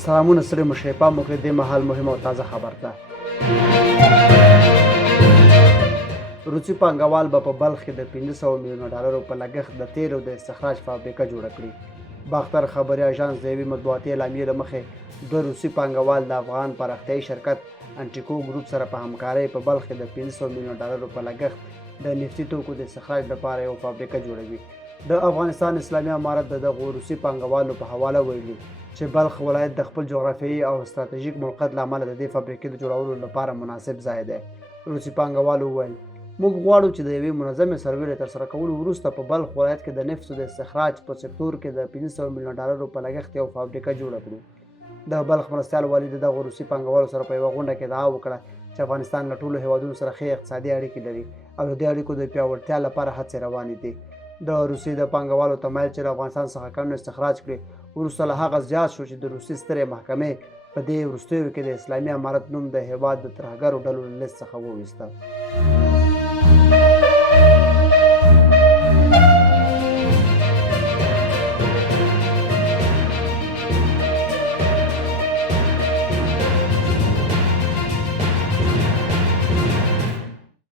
سلامونه ستړي مشرې پام وکړئ دې مهال مهمه او تازه خبر ده. روسي پانګوال به په بلخ کې د 500 میلیونه ډالرو په لګښت د تیلو د استخراج فابریکه جوړه کړي. باختر خبري اژانس د یوې مطبوعاتي اعلامیې له مخې دوه روسي پانګوال د افغان پراختیایي شرکت انټیکو ګروپ سره په همکارۍ په بلخ کې د 500 میلیونه ډالرو په لګښت د نفتي توکو د استخراج لپاره یو فابریکه جوړوي. د افغانستان اسلامي امارت د دغو روسي پانګوالو په حواله ویلي چې بلخ ولایت د خپل جغرافیایي او ستراتیژیک موقعیت له امله د دې فابریکې د جوړولو لپاره مناسب ځای دی. روسي پانګوالو وویل موږ غواړو چې د یوې منظمې سروې له ترسره کولو وروسته په بلخ ولایت کې د نفتو د استخراج په سکتور کې د 500 میلیونه ډالرو په لګښت یو فابریکه جوړه کړو. د بلخ مرستیال والي د دغو روسي پانګوالو سره په یوه غونډه کې ادعا وکړه چې افغانستان له ټولو هیوادونو سره ښې اقتصادي اړیکې لري او د دې اړیکو د پیاوړتیا لپاره هڅې روانې دي. د روسي د پانګوالو تمایل چې له افغانستان څخه کانونه استخراج کړي وروسته له هغه زیات شو چې د روسي سترې محکمې په دې وروستیو کې د اسلامي امارت نوم د هیواد د ترهګرو ډلو له لیست څخه وویسته.